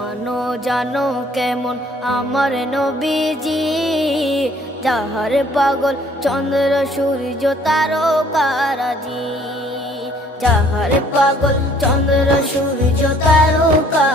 মানো জানো কেমন আমার নবীজি, যাহার পাগল চন্দ্র সূর্য তারকারাজি, যাহার পাগল চন্দ্র সূর্য তারকা